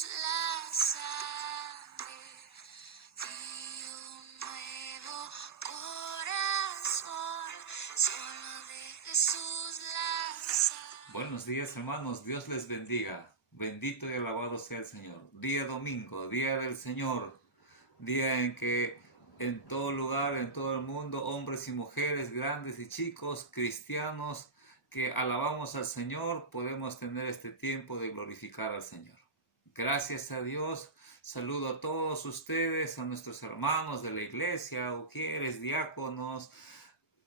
Jesús la sangre y un nuevo corazón, solo de Jesús la sangre. Buenos días, hermanos, Dios les bendiga. Bendito y alabado sea el Señor. Día domingo, día del Señor, día en que en todo lugar, en todo el mundo, hombres y mujeres, grandes y chicos, cristianos, que alabamos al Señor, podemos tener este tiempo de glorificar al Señor. Gracias a Dios. Saludo a todos ustedes, a nuestros hermanos de la iglesia, ujieres, diáconos,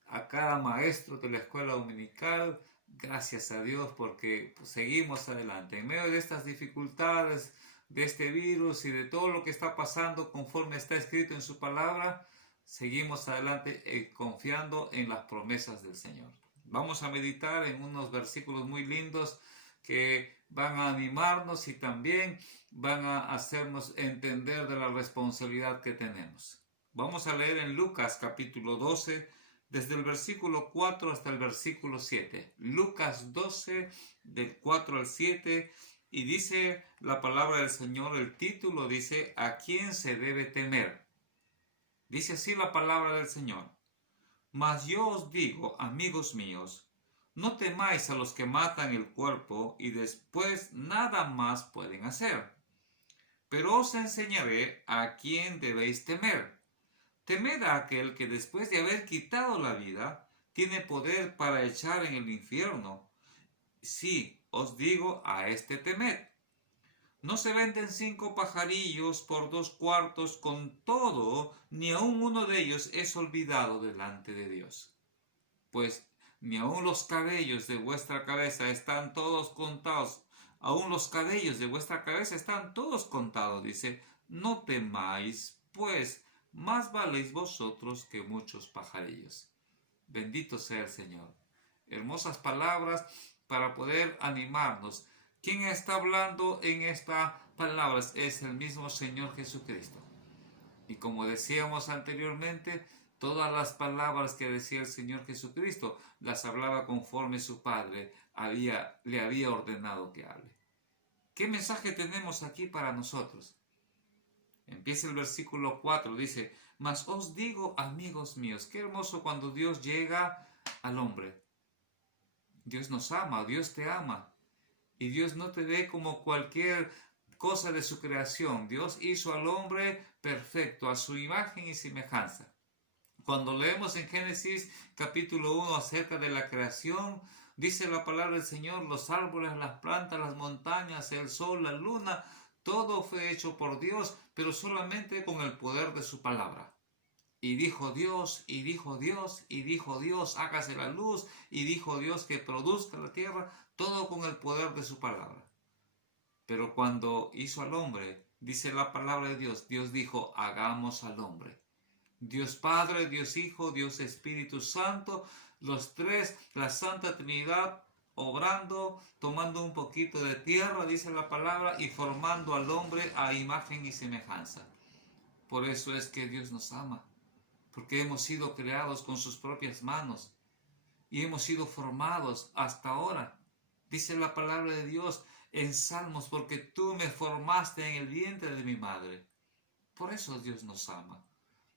a cada maestro de la escuela dominical. Gracias a Dios porque seguimos adelante. En medio de estas dificultades, de este virus y de todo lo que está pasando conforme está escrito en su palabra, seguimos adelante confiando en las promesas del Señor. Vamos a meditar en unos versículos muy lindos que van a animarnos y también van a hacernos entender de la responsabilidad que tenemos. Vamos a leer en Lucas capítulo 12, desde el versículo 4 hasta el versículo 7. Lucas 12, del 4 al 7, y dice la palabra del Señor, el título dice, ¿a quién se debe temer? Dice así la palabra del Señor. Mas yo os digo, amigos míos, no temáis a los que matan el cuerpo y después nada más pueden hacer. Pero os enseñaré a quién debéis temer. Temed a aquel que después de haber quitado la vida, tiene poder para echar en el infierno. Sí, os digo, a este temed. No se venden 5 pajarillos por 2 cuartos, con todo, ni aun uno de ellos es olvidado delante de Dios. Pues ni aun los cabellos de vuestra cabeza están todos contados. Aun los cabellos de vuestra cabeza están todos contados. Dice, no temáis, pues, más valéis vosotros que muchos pajarillos. Bendito sea el Señor. Hermosas palabras para poder animarnos. ¿Quién está hablando en estas palabras? Es el mismo Señor Jesucristo. Y como decíamos anteriormente, todas las palabras que decía el Señor Jesucristo las hablaba conforme su Padre le había ordenado que hable. ¿Qué mensaje tenemos aquí para nosotros? Empieza el versículo 4, dice, mas os digo, amigos míos, qué hermoso cuando Dios llega al hombre. Dios nos ama, Dios te ama. Y Dios no te ve como cualquier cosa de su creación. Dios hizo al hombre perfecto, a su imagen y semejanza. Cuando leemos en Génesis capítulo 1 acerca de la creación, dice la palabra del Señor, los árboles, las plantas, las montañas, el sol, la luna, todo fue hecho por Dios, pero solamente con el poder de su palabra. Y dijo Dios, y dijo Dios, y dijo Dios, hágase la luz, y dijo Dios que produzca la tierra, todo con el poder de su palabra. Pero cuando hizo al hombre, dice la palabra de Dios, Dios dijo, hagamos al hombre. Dios Padre, Dios Hijo, Dios Espíritu Santo, los tres, la Santa Trinidad, obrando, tomando un poquito de tierra, dice la palabra, y formando al hombre a imagen y semejanza. Por eso es que Dios nos ama, porque hemos sido creados con sus propias manos y hemos sido formados hasta ahora. Dice la palabra de Dios en Salmos, porque tú me formaste en el vientre de mi madre. Por eso Dios nos ama,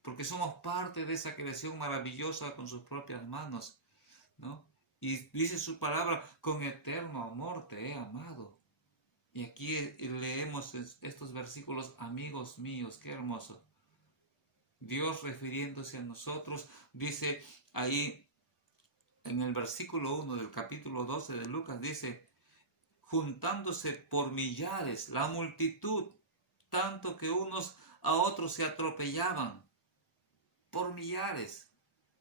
porque somos parte de esa creación maravillosa con sus propias manos, ¿no? Y dice su palabra, con eterno amor te he amado. Y aquí leemos estos versículos, amigos míos, qué hermoso. Dios refiriéndose a nosotros, dice ahí en el versículo 1 del capítulo 12 de Lucas, dice, juntándose por millares la multitud, tanto que unos a otros se atropellaban, por millares.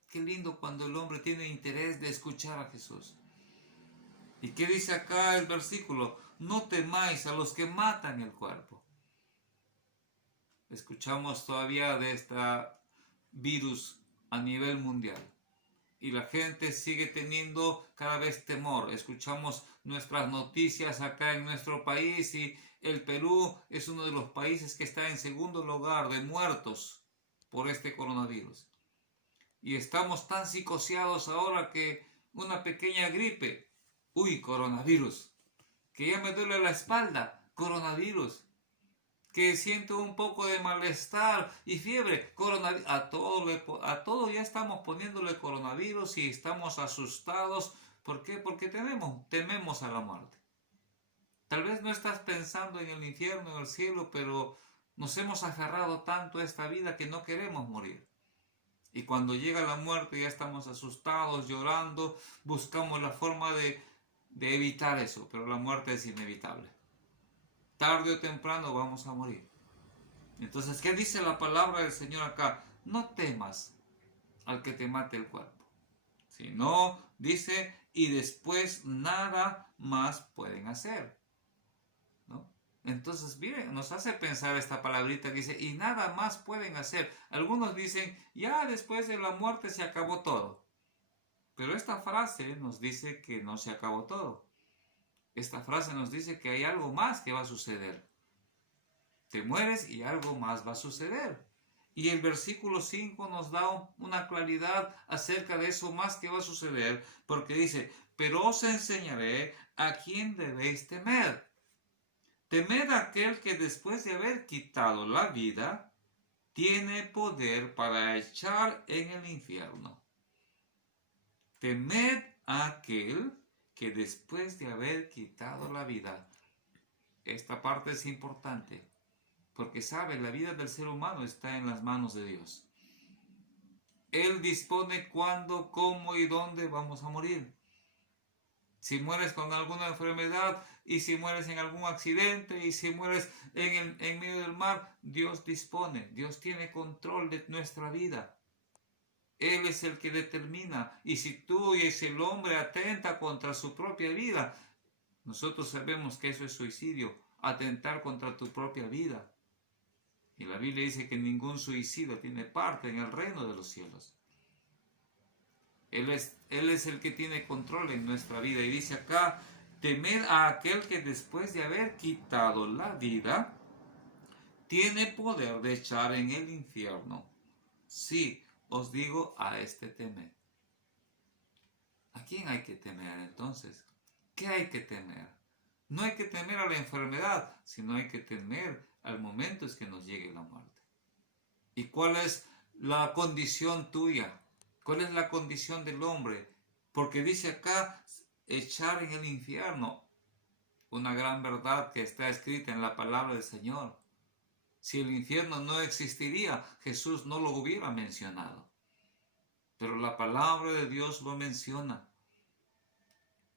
Qué lindo cuando el hombre tiene interés de escuchar a Jesús. ¿Y qué dice acá el versículo? No temáis a los que matan el cuerpo. Escuchamos todavía de este virus a nivel mundial y la gente sigue teniendo cada vez temor. Escuchamos nuestras noticias acá en nuestro país y el Perú es uno de los países que está en segundo lugar de muertos por este coronavirus. Y estamos tan psicoseados ahora que una pequeña gripe, uy, coronavirus, que ya me duele la espalda, coronavirus. que siente un poco de malestar y fiebre, coronavirus, a todo ya estamos poniéndole coronavirus y estamos asustados. ¿Por qué? Porque tememos a la muerte. Tal vez no estás pensando en el infierno, en el cielo, pero nos hemos aferrado tanto a esta vida que no queremos morir. Y cuando llega la muerte ya estamos asustados, llorando, buscamos la forma de evitar eso, pero la muerte es inevitable. Tarde o temprano vamos a morir. Entonces, ¿qué dice la palabra del Señor acá? No temas al que te mate el cuerpo. Sino, dice, y después nada más pueden hacer. ¿No? Entonces, miren, nos hace pensar esta palabrita que dice, y nada más pueden hacer. Algunos dicen, ya después de la muerte se acabó todo. Pero esta frase nos dice que no se acabó todo. Esta frase nos dice que hay algo más que va a suceder. Te mueres y algo más va a suceder. Y el versículo 5 nos da una claridad acerca de eso más que va a suceder, porque dice, pero os enseñaré a quién debéis temer. Temed a aquel que después de haber quitado la vida, tiene poder para echar en el infierno. Temed a aquel que después de haber quitado la vida. Esta parte es importante, porque sabe, la vida del ser humano está en las manos de Dios. Él dispone cuándo, cómo y dónde vamos a morir. Si mueres con alguna enfermedad, y si mueres en algún accidente, y si mueres en medio del mar, Dios dispone, Dios tiene control de nuestra vida. Él es el que determina, y si tú y si el hombre atenta contra su propia vida, nosotros sabemos que eso es suicidio, atentar contra tu propia vida. Y la Biblia dice que ningún suicida tiene parte en el reino de los cielos. Él es el que tiene control en nuestra vida. Y dice acá, temed a aquel que después de haber quitado la vida, tiene poder de echar en el infierno. Sí, os digo, a este temed. ¿A quién hay que temer entonces? ¿Qué hay que temer? No hay que temer a la enfermedad, sino hay que temer al momento en que nos llegue la muerte. ¿Y cuál es la condición tuya? ¿Cuál es la condición del hombre? Porque dice acá, echar en el infierno. Una gran verdad que está escrita en la palabra del Señor. Si el infierno no existiría, Jesús no lo hubiera mencionado. Pero la palabra de Dios lo menciona.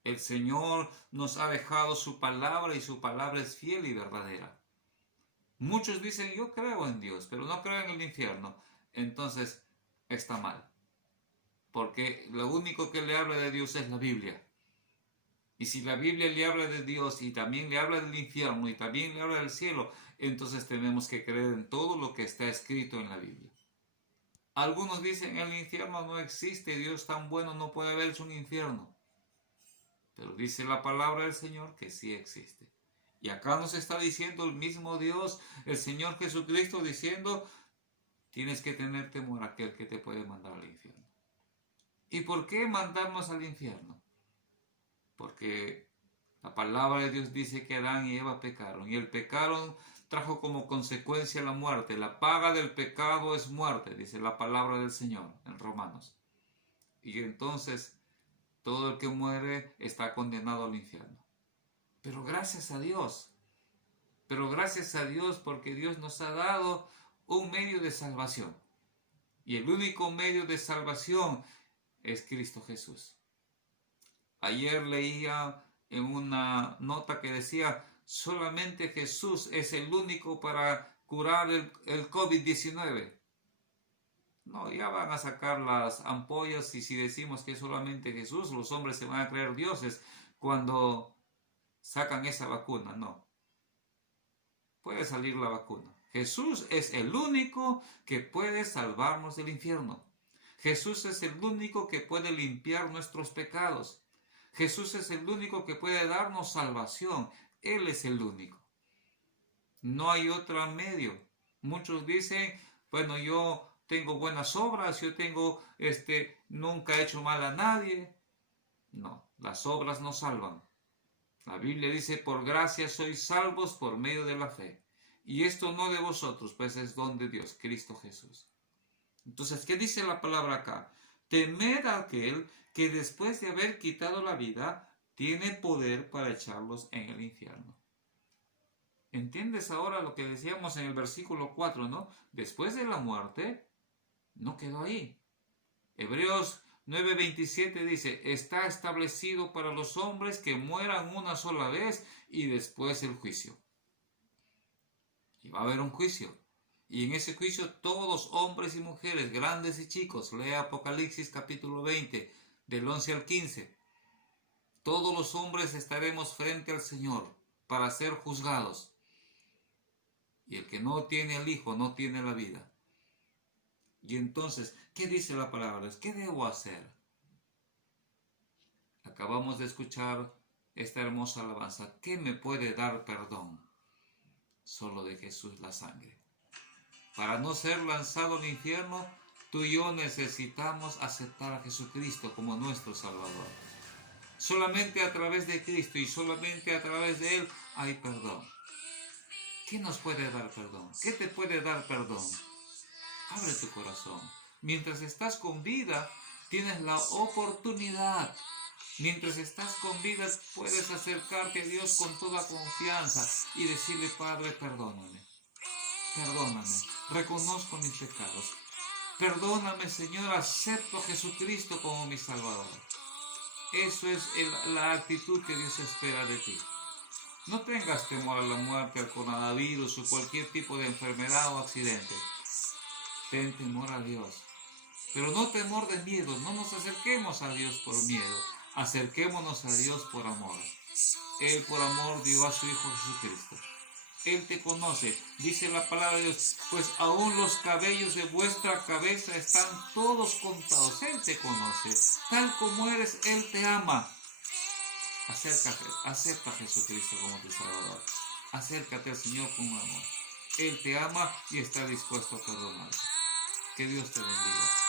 El Señor nos ha dejado su palabra y su palabra es fiel y verdadera. Muchos dicen, yo creo en Dios, pero no creo en el infierno. Entonces, está mal. Porque lo único que le habla de Dios es la Biblia. Y si la Biblia le habla de Dios y también le habla del infierno y también le habla del cielo, entonces tenemos que creer en todo lo que está escrito en la Biblia. Algunos dicen, el infierno no existe, Dios tan bueno, no puede haberse un infierno. Pero dice la palabra del Señor que sí existe. Y acá nos está diciendo el mismo Dios, el Señor Jesucristo, diciendo, tienes que tener temor a aquel que te puede mandar al infierno. ¿Y por qué mandarnos al infierno? Porque la palabra de Dios dice que Adán y Eva pecaron, y el pecado trajo como consecuencia la muerte. La paga del pecado es muerte, dice la palabra del Señor en Romanos. Y entonces todo el que muere está condenado al infierno. Pero gracias a Dios porque Dios nos ha dado un medio de salvación. Y el único medio de salvación es Cristo Jesús. Ayer leía en una nota que decía, solamente Jesús es el único para curar el COVID-19. No, ya van a sacar las ampollas y si decimos que es solamente Jesús, los hombres se van a creer dioses cuando sacan esa vacuna. No. Puede salir la vacuna. Jesús es el único que puede salvarnos del infierno. Jesús es el único que puede limpiar nuestros pecados. Jesús es el único que puede darnos salvación. Él es el único. No hay otro medio. Muchos dicen, bueno, yo tengo buenas obras, nunca he hecho mal a nadie. No, las obras no salvan. La Biblia dice, por gracia sois salvos por medio de la fe. Y esto no de vosotros, pues es don de Dios, Cristo Jesús. Entonces, ¿qué dice la palabra acá? Temed a aquel que después de haber quitado la vida, tiene poder para echarlos en el infierno. ¿Entiendes ahora lo que decíamos en el versículo 4, no? Después de la muerte, no quedó ahí. Hebreos 9:27 dice, está establecido para los hombres que mueran una sola vez y después el juicio. Y va a haber un juicio. Y en ese juicio todos, hombres y mujeres, grandes y chicos, lea Apocalipsis capítulo 20, del 11 al 15. Todos los hombres estaremos frente al Señor para ser juzgados. Y el que no tiene al Hijo no tiene la vida. Y entonces, ¿qué dice la palabra? ¿Qué debo hacer? Acabamos de escuchar esta hermosa alabanza. ¿Qué me puede dar perdón? Solo de Jesús la sangre. Para no ser lanzado al infierno, tú y yo necesitamos aceptar a Jesucristo como nuestro Salvador. Solamente a través de Cristo y solamente a través de Él hay perdón. ¿Qué nos puede dar perdón? ¿Qué te puede dar perdón? Abre tu corazón. Mientras estás con vida, tienes la oportunidad. Mientras estás con vida, puedes acercarte a Dios con toda confianza y decirle, Padre, perdóname. Perdóname. Reconozco mis pecados. Perdóname, Señor. Acepto a Jesucristo como mi Salvador. Eso es la actitud que Dios espera de ti. No tengas temor a la muerte, al coronavirus o cualquier tipo de enfermedad o accidente. Ten temor a Dios. Pero no temor de miedo. No nos acerquemos a Dios por miedo. Acerquémonos a Dios por amor. Él por amor dio a su Hijo Jesucristo. Él te conoce. Dice la palabra de Dios, pues aún los cabellos de vuestra cabeza están todos contados. Él te conoce. Tal como eres, Él te ama. Acércate, acepta a Jesucristo como tu Salvador. Acércate al Señor con amor. Él te ama y está dispuesto a perdonarte. Que Dios te bendiga.